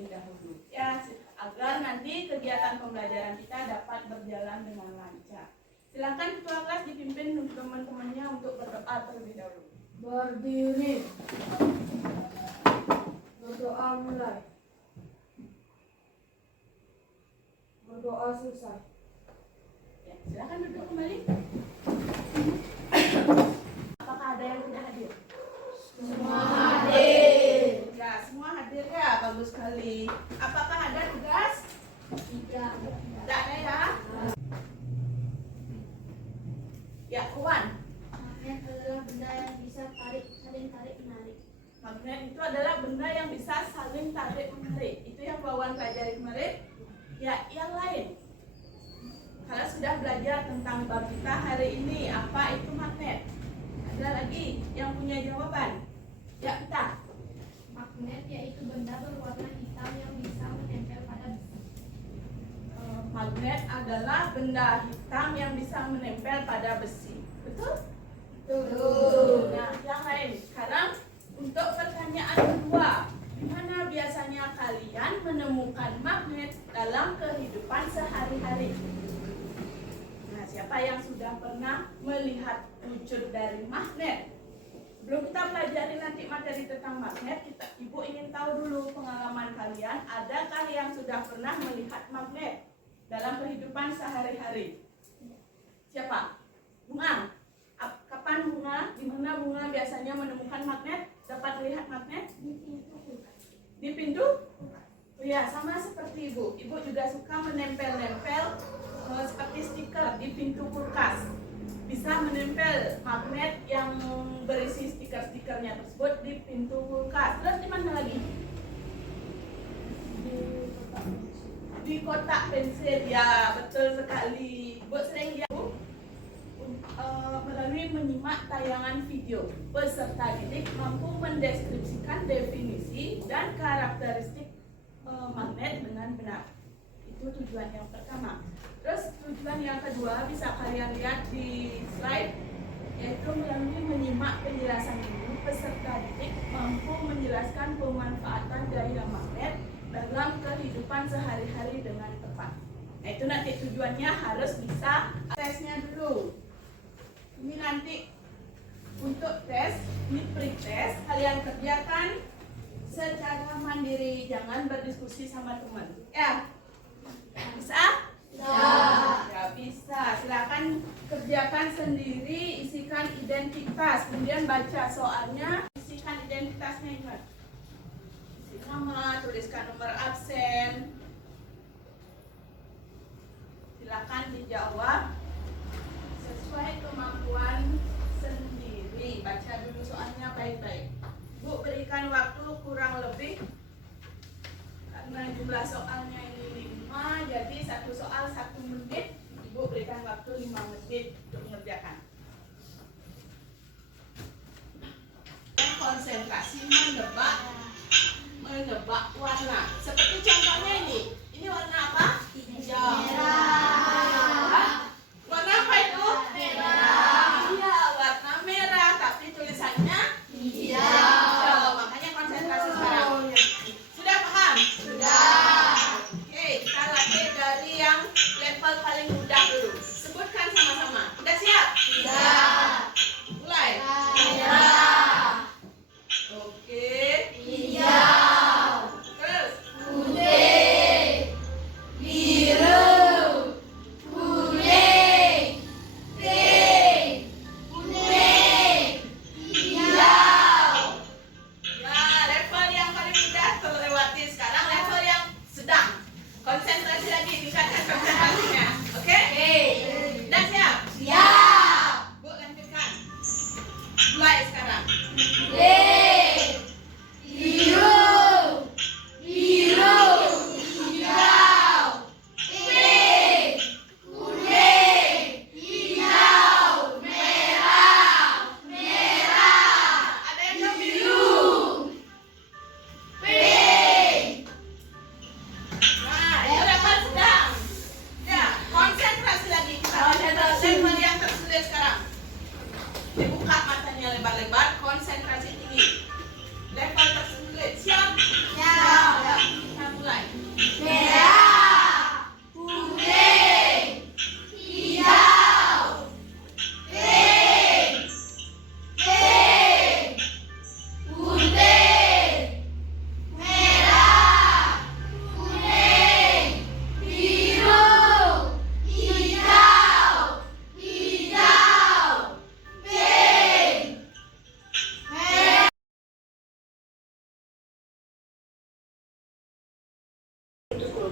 terlebih dahulu ya, agar nanti kegiatan pembelajaran kita dapat berjalan dengan lancar. Silakan ketua kelas dipimpin teman-temannya untuk berdoa terlebih dahulu. Berdiri. Berdoa mulai. Berdoa selesai. Ya, silakan duduk kembali. Apakah ada yang tidak hadir? Semua hadir. Ya, semua hadir ya, bagus sekali. Apakah ada tugas? Tidak. Tidak ada ya? Ya, Kuan. Magnet adalah benda yang bisa saling tarik menarik. Magnet itu adalah benda yang bisa saling tarik menarik. Itu yang Wawan pelajari kemarin. Ya, yang lain. Kalau sudah belajar tentang bab kita hari ini, apa itu magnet? Ada lagi yang punya jawaban? Ya, kita. Magnet yaitu benda berwarna hitam yang bisa menempel pada besi. Magnet adalah benda hitam yang bisa menempel pada besi. Betul? Betul. Nah, yang lain. Sekarang untuk pertanyaan kedua, di mana biasanya kalian menemukan magnet dalam kehidupan sehari-hari? Nah, siapa yang sudah pernah melihat wujud dari magnet? Sebelum kita pelajari nanti materi tentang magnet, Ibu ingin tahu dulu pengalaman kalian. Adakah yang sudah pernah melihat magnet dalam kehidupan sehari-hari? Siapa? Bunga. Kapan Bunga? Di mana Bunga biasanya menemukan magnet? Dapat melihat magnet? Di pintu? Oh ya, sama seperti Ibu. Ibu juga suka menempel-nempel seperti stiker di pintu kulkas. Bisa menempel magnet yang berisi stiker-stikernya tersebut di pintu kulkas. Terus di mana lagi? Di kotak pensil. Ya, betul sekali. Ibu sering lihat melalui menyimak tayangan video. Peserta didik mampu mendeskripsikan definisi dan karakteristik magnet dengan benar. Itu tujuan yang pertama. Terus tujuan yang kedua bisa kalian lihat di slide, yaitu melalui menyimak penjelasan ini, peserta didik mampu menjelaskan pemanfaatan daya magnet dalam kehidupan sehari-hari dengan tepat. Nah, itu nanti tujuannya harus bisa tesnya dulu. Ini nanti untuk tes, ini pre-test, kalian kerjakan secara mandiri, jangan berdiskusi sama teman. Ya, bisa? Ya bisa. Silakan kerjakan sendiri, isikan identitas, kemudian baca soalnya, isikan identitasnya ingat. Isi nama, tuliskan nomor absen. Silakan dijawab sesuai kemampuan sendiri. Baca dulu soalnya baik-baik. Bu berikan waktu kurang lebih, karena jumlah soalnya ini 5, jadi satu soal 1 menit. Ibu berikan waktu 5 menit untuk mengerjakan. Konsentrasi menebak warna. Seperti contohnya ini. Ini warna apa? Hijau. Warna apa itu? Merah. Iya, warna merah, tapi tulisannya hijau. Makanya konsentrasi sekarang. Sudah paham? Sudah. Oke, kita latih dari yang level paling mudah dulu. Sebutkan sama-sama. Sudah siap? Sudah. Mulai. Merah. Oke. Hijau. Terus. Putih.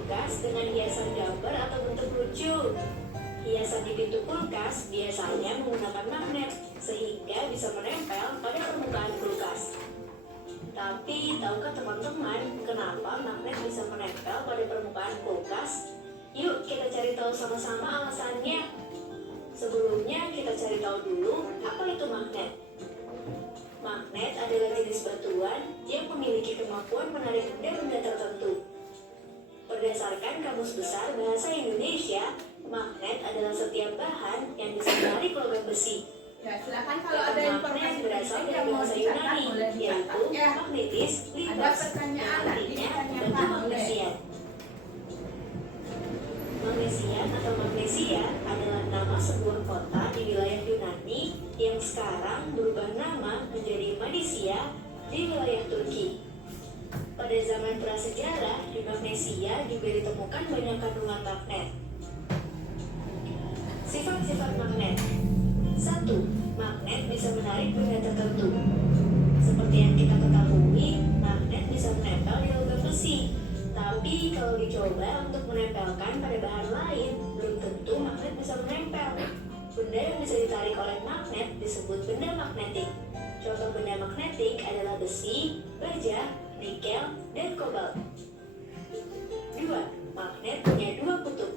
kulkas dengan hiasan gambar atau bentuk lucu. Hiasan di pintu kulkas biasanya menggunakan magnet, sehingga bisa menempel pada permukaan kulkas. Tapi, tahukah teman-teman kenapa magnet bisa menempel pada permukaan kulkas? Yuk kita cari tahu sama-sama alasannya. Sebelumnya kita cari tahu dulu apa itu magnet. Magnet adalah jenis batuan yang memiliki kemampuan menarik benda-benda tertentu. Berdasarkan Kamus Besar Bahasa Indonesia, magnet adalah setiap bahan yang bisa menarik logam besi. Ya, silakan kalau ada Magnet informasi berasal penting dari yang mau bahasa dicatat Yunani, boleh yaitu dicatat ya. magnetis, Ada litos, pertanyaan nanti artinya ditanyakan batu oleh magnesian. Magnesian atau Magnesia adalah nama sebuah kota di wilayah Yunani yang sekarang berubah nama menjadi Manisia di wilayah Turki. Pada zaman prasejarah, di Magnesia juga ditemukan banyak kandungan magnet. Sifat-sifat magnet. 1. Magnet bisa menarik benda tertentu. Seperti yang kita ketahui, magnet bisa menempel di logam besi. Tapi kalau dicoba untuk menempelkan pada bahan lain, belum tentu magnet bisa menempel. Benda yang bisa ditarik oleh magnet disebut benda magnetik. Contoh benda magnetik adalah besi, baja, nikel, dan kobalt. 2. Magnet punya dua kutub.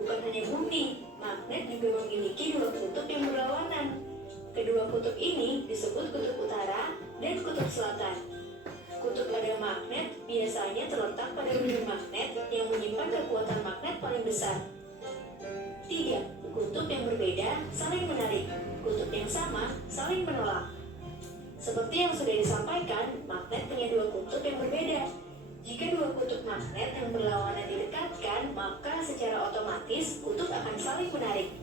Bukan hanya bumi, magnet juga memiliki dua kutub yang berlawanan. Kedua kutub ini disebut kutub utara dan kutub selatan. Kutub pada magnet biasanya terletak pada ujung magnet yang menyimpan kekuatan magnet paling besar. 3. Kutub yang berbeda saling menarik, kutub yang sama saling menolak. Seperti yang sudah disampaikan, magnet punya dua kutub yang berbeda. Jika dua kutub magnet yang berlawanan didekatkan, maka secara otomatis kutub akan saling menarik.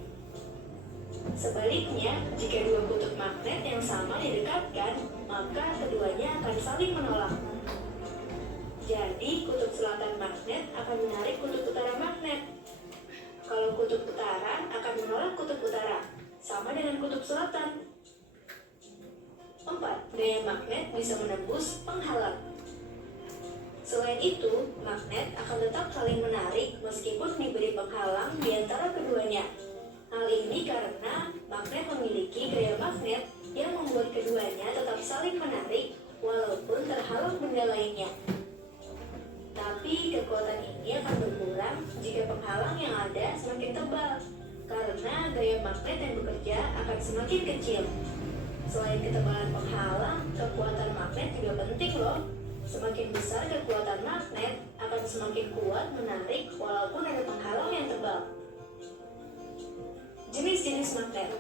Sebaliknya, jika dua kutub magnet yang sama didekatkan, maka keduanya akan saling menolak. Jadi, kutub selatan magnet akan menarik kutub utara magnet. Kalau kutub utara akan menolak kutub utara, sama dengan kutub selatan. 4. Gaya magnet bisa menembus penghalang. Selain itu, magnet akan tetap saling menarik meskipun diberi penghalang di antara keduanya. Hal ini karena magnet memiliki gaya magnet yang membuat keduanya tetap saling menarik walaupun terhalang benda lainnya. Tapi kekuatan ini akan berkurang jika penghalang yang ada semakin tebal, karena gaya magnet yang bekerja akan semakin kecil. Selain ketebalan penghalang, kekuatan magnet juga penting loh. Semakin besar kekuatan magnet, akan semakin kuat menarik walaupun ada penghalang yang tebal. Jenis-jenis magnet.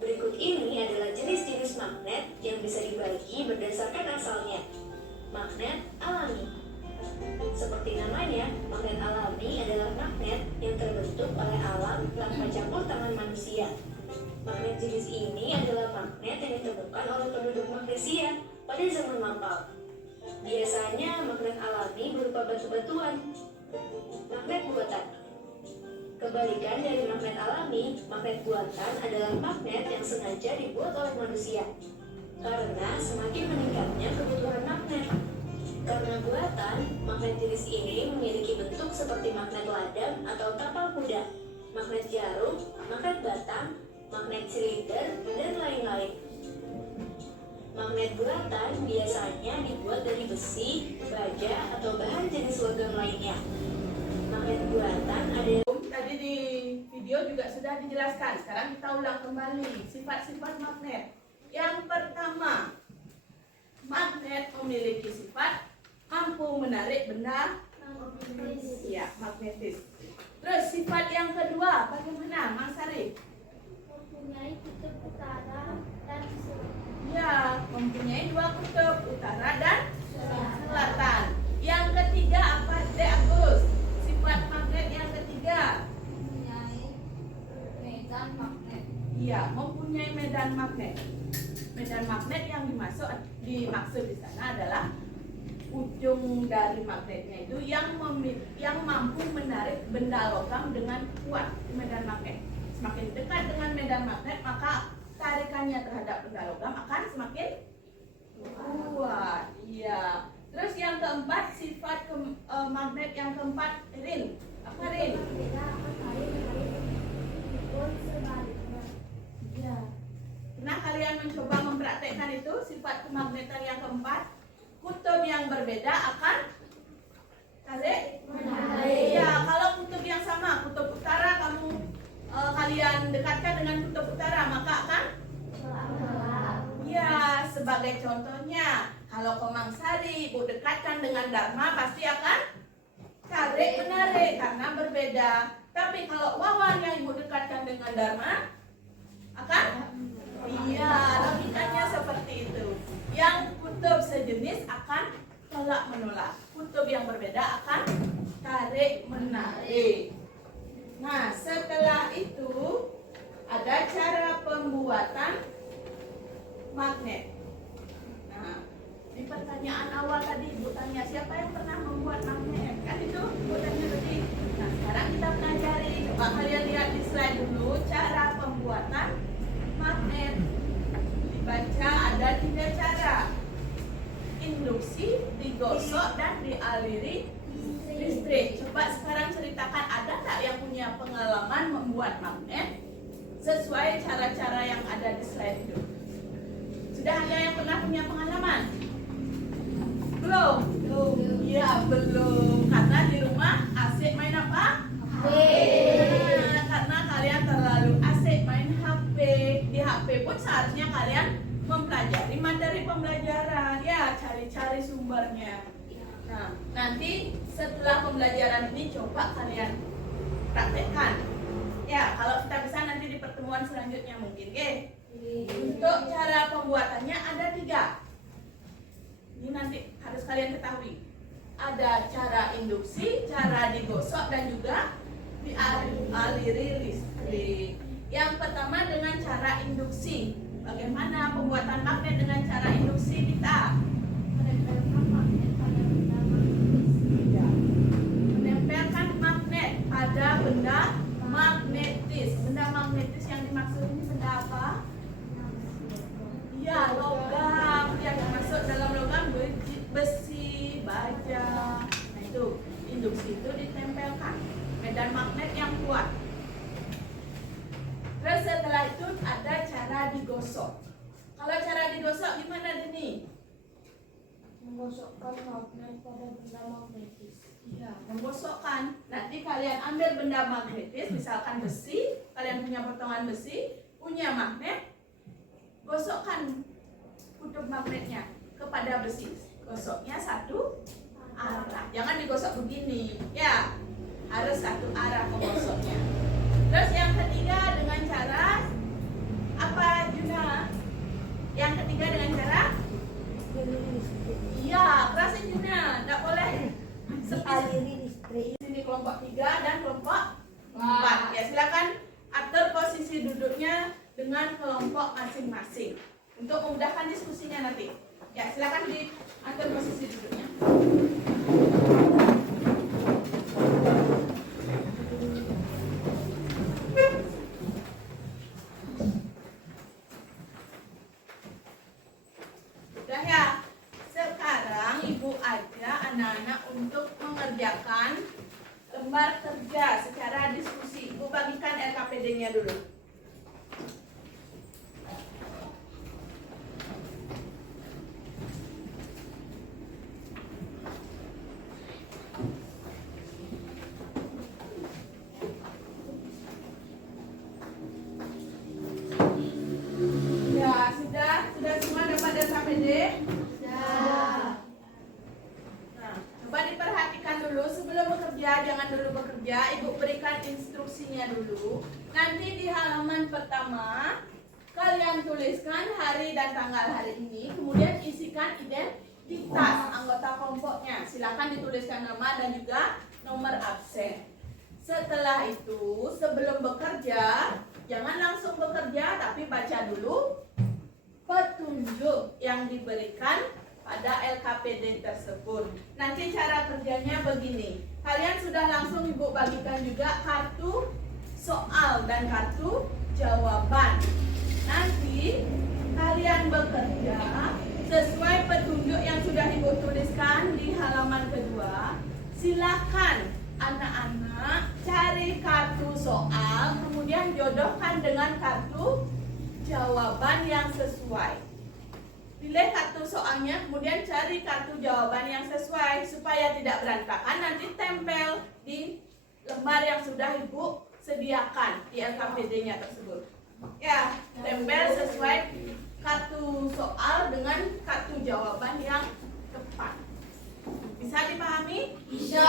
Berikut ini adalah jenis-jenis magnet yang bisa dibagi berdasarkan asalnya. Magnet alami. Seperti namanya, magnet alami adalah magnet yang terbentuk oleh alam tanpa campur tangan manusia. Magnet jenis ini adalah magnet yang ditemukan oleh penduduk Magnesia pada zaman lampau. Biasanya magnet alami berupa batu-batuan. Magnet buatan. Kebalikan dari magnet alami, magnet buatan adalah magnet yang sengaja dibuat oleh manusia. Karena semakin meningkatnya kebutuhan magnet. Karena buatan, magnet jenis ini memiliki bentuk seperti magnet ladang atau tapal kuda, magnet jarum, magnet batang, magnet silinder, dan lain-lain. Magnet buatan biasanya dibuat dari besi, baja, atau bahan jenis logam lainnya. Magnet buatan ada Tadi di video juga sudah dijelaskan. Sekarang kita ulang kembali sifat-sifat magnet. Yang pertama, magnet memiliki sifat mampu menarik benda ya, magnetis. Terus sifat yang kedua bagaimana, Mas Sarif? mempunyai kutub utara dan selatan. Ya, mempunyai dua kutub, utara dan selatan. Yang ketiga apa, Dek Agus? Sifat magnet yang ketiga. Mempunyai medan magnet. Iya, mempunyai medan magnet. Medan magnet yang dimaksud di sana adalah ujung dari magnetnya itu yang mampu menarik benda logam dengan kuat di medan magnet. Semakin dekat dengan medan magnet, maka tarikannya terhadap benda logam akan semakin kuat. Iya. Terus yang keempat, sifat magnet yang keempat, Rin. Apa Rin? Ya. Pernah kalian mencoba mempraktekkan itu sifat kemagnetan yang keempat? Kutub yang berbeda akan tarik menarik. Ya, kalau kutub yang sama, kutub utara kalian dekatkan dengan kutub utara, maka akan ya, sebagai contohnya, kalau Kemangsari Ibu dekatkan dengan Dharma pasti akan tarik menarik karena berbeda. Tapi kalau Wawan yang Ibu dekatkan dengan Dharma akan iya, logikanya seperti itu. Yang kutub sejenis akan tolak menolak. Kutub yang berbeda akan tarik menarik. Nah, setelah itu ada cara pembuatan magnet. Nah, di pertanyaan awal tadi Ibu tanya siapa yang pernah membuat magnet? Kan itu Ibu tanya tadi. Nah, sekarang kita pelajari. Coba kalian lihat di slide dulu cara pembuatan magnet. Dibaca ada 3 cara. Induksi, digosok, dan dialiri listrik. Coba sekarang ceritakan, ada tak yang punya pengalaman membuat magnet sesuai cara-cara yang ada di slide itu? Sudah ada yang pernah punya pengalaman? Belum? Ya, belum. Karena di rumah asik main apa? Nah, karena kalian terlalu asik main HP. Di HP pun seharusnya kalian mempelajari materi pembelajaran. Ya, cari-cari sumbernya. Nah, nanti setelah pembelajaran ini coba kalian praktekkan. Ya, kalau kita bisa nanti di pertemuan selanjutnya mungkin, oke? Untuk cara pembuatannya ada 3. Ini nanti harus kalian ketahui. Ada cara induksi, cara digosok, dan juga dialiri listrik. Yang pertama dengan cara induksi. Bagaimana pembuatan magnet dengan cara induksi kita? Menempelkan magnet pada benda magnetis. Menempelkan magnet pada benda magnetis. Benda magnetis yang dimaksud ini benda apa? Ya, logam. Yang masuk dalam logam besi, baja. Nah, itu induksi itu ditempelkan medan magnet yang kuat. Terus setelah itu ada cara digosok. Kalau cara digosok gimana Dini? Menggosokkan magnet pada benda magnetis. Iya, menggosokkan. Nanti kalian ambil benda magnetis, misalkan besi, kalian punya potongan besi, punya magnet, gosokkan kutub magnetnya kepada besi. Gosoknya satu arah. Jangan digosok begini, ya. Harus satu arah menggosoknya. Terus yang ketiga dengan cara apa, Juna? Yang ketiga dengan cara iya, kerasin Juna. Tidak boleh Dialiri listrik. sini kelompok 3 dan kelompok 4. Ya, silakan atur posisi duduknya dengan kelompok masing-masing untuk memudahkan diskusinya nanti. Ya, silakan diatur posisi duduknya. Sudah ya. Sekarang Ibu ajak anak-anak untuk mengerjakan lembar kerja secara diskusi. Ibu bagikan LKPD-nya dulu. Ya, sudah semua dapat LKPD? Nah, coba diperhatikan dulu sebelum bekerja, jangan dulu bekerja. Ibu berikan instruksinya dulu. Nanti di halaman pertama kalian tuliskan hari dan tanggal hari ini, kemudian isikan identitas anggota kelompoknya. Silakan dituliskan nama dan juga nomor absen. Setelah itu, sebelum bekerja, jangan langsung bekerja, tapi baca dulu petunjuk yang diberikan pada LKPD tersebut. Nanti cara kerjanya begini. Kalian sudah langsung Ibu bagikan juga kartu soal dan kartu jawaban. Nanti kalian bekerja sesuai petunjuk yang sudah Ibu tuliskan di halaman kedua, silakan anak-anak cari kartu soal, kemudian jodohkan dengan kartu jawaban yang sesuai. Pilih kartu soalnya, kemudian cari kartu jawaban yang sesuai supaya tidak berantakan. Nanti tempel di lembar yang sudah Ibu sediakan di LKPD-nya tersebut. Ya, tempel sesuai kartu soal dengan kartu jawaban yang tepat. Bisa dipahami? Bisa.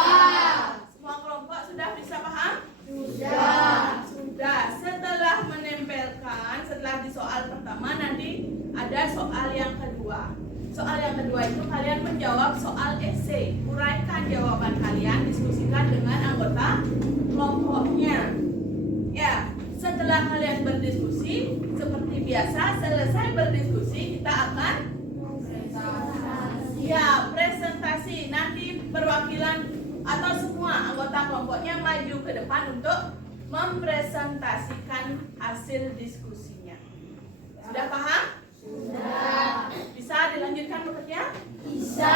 Semua kelompok sudah bisa paham? Sudah. Sudah. Setelah menempelkan, setelah di soal pertama nanti ada soal yang kedua. Soal yang kedua itu kalian menjawab soal esai. Uraikan jawaban kalian, diskusikan dengan anggota kelompoknya. Ya, setelah kalian berdiskusi, seperti biasa, selesai berdiskusi kita akan presentasi. Nanti perwakilan atau semua anggota kelompoknya maju ke depan untuk mempresentasikan hasil diskusinya. Sudah paham? Sudah. Bisa dilanjutkan bekerja? Bisa.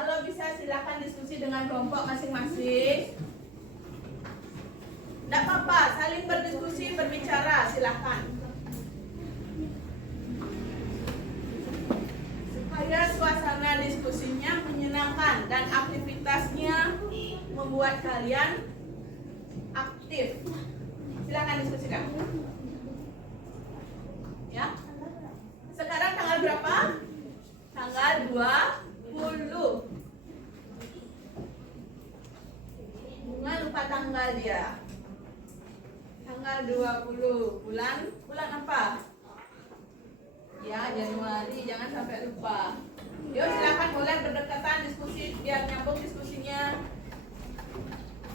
Kalau bisa silakan diskusi dengan kelompok masing-masing. Tidak apa-apa, saling berdiskusi, berbicara, silakan. Supaya suasana diskusinya menyenangkan dan aktivitasnya membuat kalian aktif. Silakan diskusikan. Ya. Sekarang tanggal berapa? Tanggal 20. Bunga lupa tanggal dia. Tanggal 20 bulan apa? Ya, Januari, jangan sampai lupa. Yuk silakan boleh berdekatan diskusi biar nyambung diskusinya.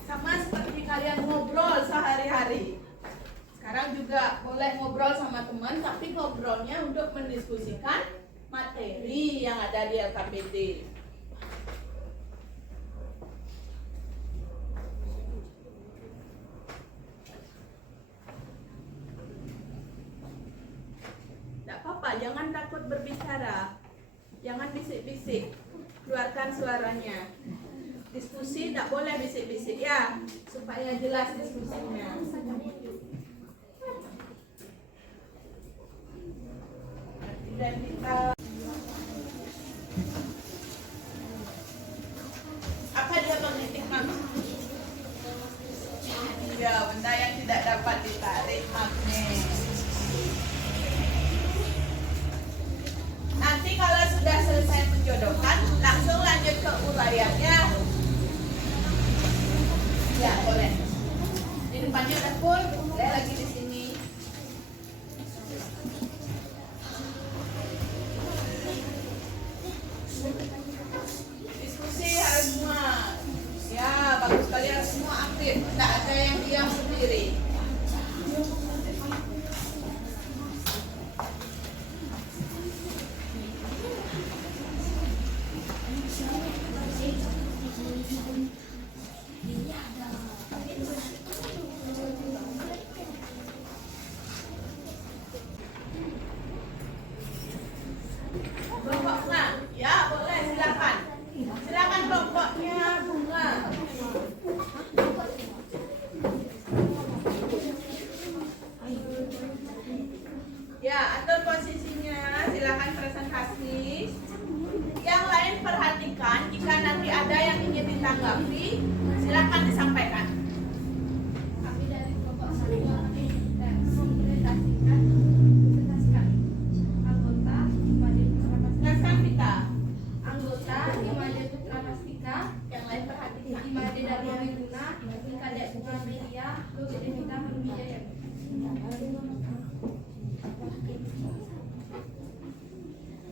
Sama seperti kalian ngobrol sehari-hari. Sekarang juga boleh ngobrol sama teman, tapi ngobrolnya untuk mendiskusikan materi yang ada di LKPD. Tidak apa-apa, jangan takut berbicara. Jangan bisik-bisik. Keluarkan suaranya. Diskusi tidak boleh bisik-bisik ya, supaya jelas diskusinya. Identitas. Apa dia magnetic magnet? Ya, benda yang tidak dapat ditarik magnet. Nanti kalau sudah selesai menjodohkan, langsung lanjut ke uraiannya. Ya, boleh. Di depannya udah full, boleh lagi di sini. Diskusi harus semua. Ya, bagus sekali harus semua aktif. Tidak ada yang diam sendiri. Kelompok bunga, ya boleh silakan. Silakan kelompoknya bunga. Ya, atur posisinya, silakan presentasi. Yang lain perhatikan, jika nanti ada yang ingin ditanggapi, silakan disampaikan. Kami dari kelompok 1 akan mempresentasikan anggota Imade Putra Pastika. Silakan kita. Anggota Imade Putra Pastika, Yang lain perhatikan. Imade Dharma Wiruna, Kadek Bunga Media, Logo Devita Manujaya.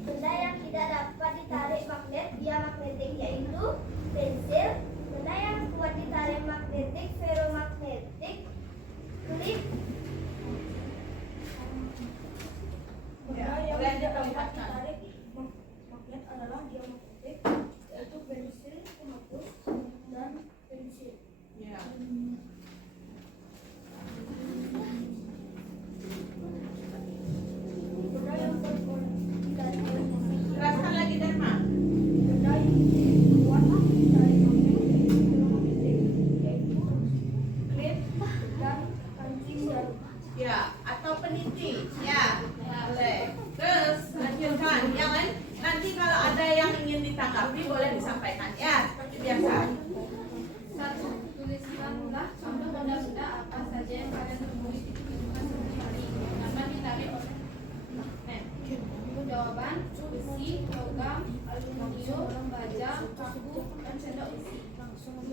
Benda yang tidak dapat ditarik magnet via magnetik yaitu pensil. Benda yang kuat ditarik magnetik ferromagnetik, klip. Ya, Yang boleh tidak dapat diperlihatkan. ditarik magnet adalah diamagnetik, yaitu pensil, penghapus, dan pensil. Ya.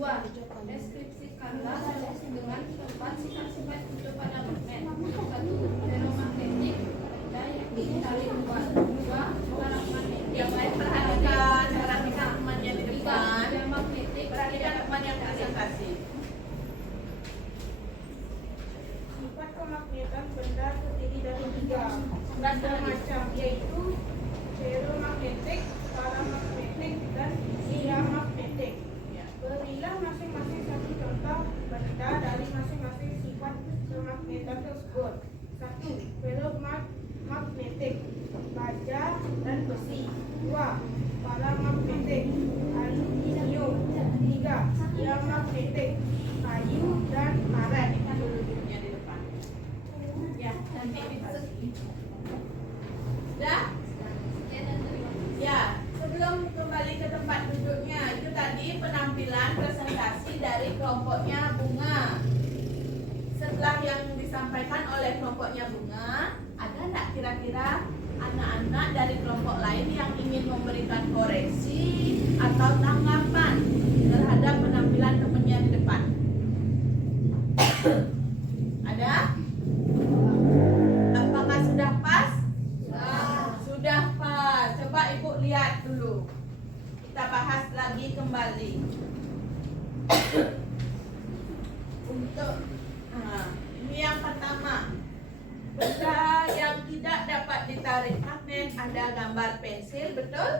2. Deskripsikanlah dengan tepat sifat-sifat hidup pada magnet. 1. Feromagnetik, benda yang ditarik kuat. 2. Karak magnetik. Yang lain perhatikan temannya di 3. depan. Diamagnetik. Perhatikan teman yang presentasi. Sifat kemagnetan benda terdiri dari 3 macam, yaitu feromagnetik, paramagnetik, dan diamagnetik. Ya. Berilah masing-masing satu contoh benda dari masing-masing sifat kemagnetan tersebut. 1. Feromagnetik, baja dan besi. 2. Paramagnetik, aluminium. 3. Diamagnetik, kayu dan karet. Perhatikan dulu dulunya di depan. Ya, nanti dibagi. Sudah? Ya, sebelum kembali ke tempat duduknya, itu tadi penampilan presentasi dari kelompoknya Bunga. Setelah yang disampaikan oleh kelompoknya Bunga, ada nggak kira-kira anak-anak dari kelompok lain yang ingin memberikan koreksi atau tanggapan terhadap penampilan temannya di depan? Ada? Apakah sudah pas? Sudah pas. Coba Ibu lihat dulu. Kita bahas lagi kembali. Untuk ini yang pertama. Benda yang tidak dapat ditarik magnet, ada gambar pensil, betul?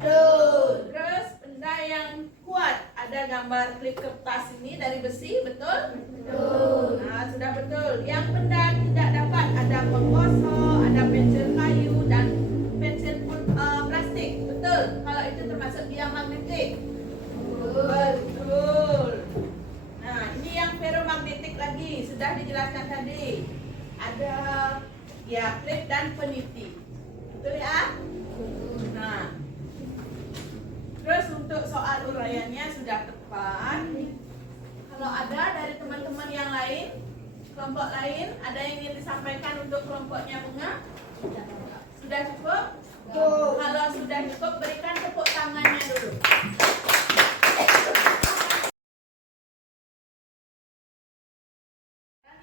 Betul. Terus benda yang kuat, ada gambar klip kertas ini dari besi, betul? Betul. Nah, sudah betul. Yang benda tidak dapat, ada penggosok, ada pensil kayu dan pensil plastik, betul? Kalau itu termasuk diamagnetik. Betul. Nah, ini yang feromagnetik lagi, sudah dijelaskan tadi. Ada ya klip dan peniti, betul ya? Nah, terus untuk soal uraiannya sudah tepat. Kalau ada dari teman-teman yang lain, kelompok lain, ada yang ingin disampaikan untuk kelompoknya Bunga? Sudah cukup? Kalau sudah cukup, berikan tepuk tangannya dulu.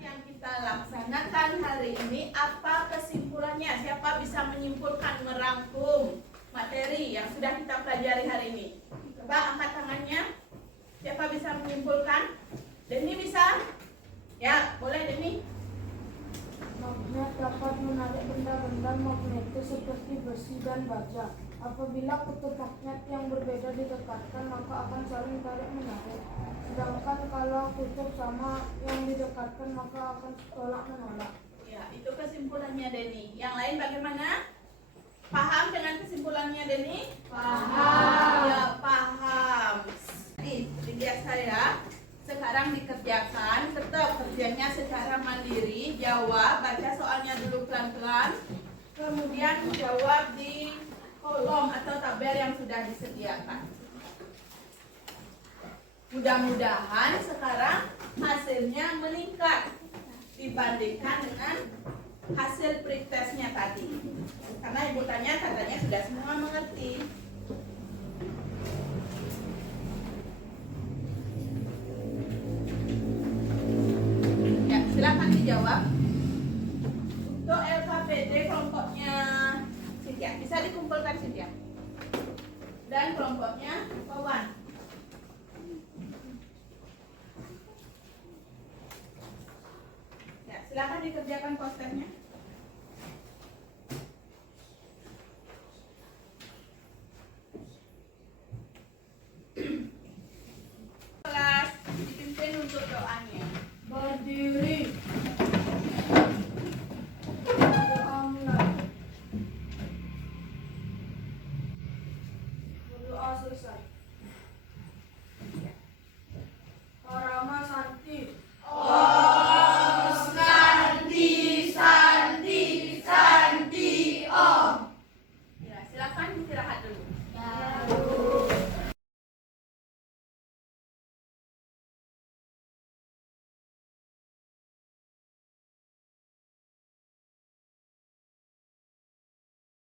Yang kita laksanakan hari ini, apa kesimpulannya? Siapa bisa menyimpulkan, merangkum materi yang sudah kita pelajari hari ini? Coba angkat tangannya. Siapa bisa menyimpulkan? Denny bisa? Ya, boleh Denny. Magnet dapat menarik benda-benda magnetis seperti besi dan baja. Apabila kutub magnet yang berbeda didekatkan, maka akan saling tarik-menarik. Sedangkan kalau kutub sama yang didekatkan, maka akan tolak-menolak. Ya, itu kesimpulannya Denny. Yang lain bagaimana? Paham dengan kesimpulannya Denny? Paham. Ya, paham. Jadi biasa ya. Sekarang dikerjakan, tetap kerjanya secara mandiri, jawab, baca soalnya dulu pelan-pelan, kemudian jawab di kolom atau tabel yang sudah disediakan. Mudah-mudahan sekarang hasilnya meningkat dibandingkan dengan hasil pretestnya tadi. Karena Ibu tanya, katanya sudah semua mengerti. Ya, silakan dijawab. Untuk LKPD kelompoknya Cynthia, bisa dikumpulkan Cynthia. Dan kelompoknya Wawan. Ya, silakan dikerjakan posternya. Kelas dipimpin untuk doanya.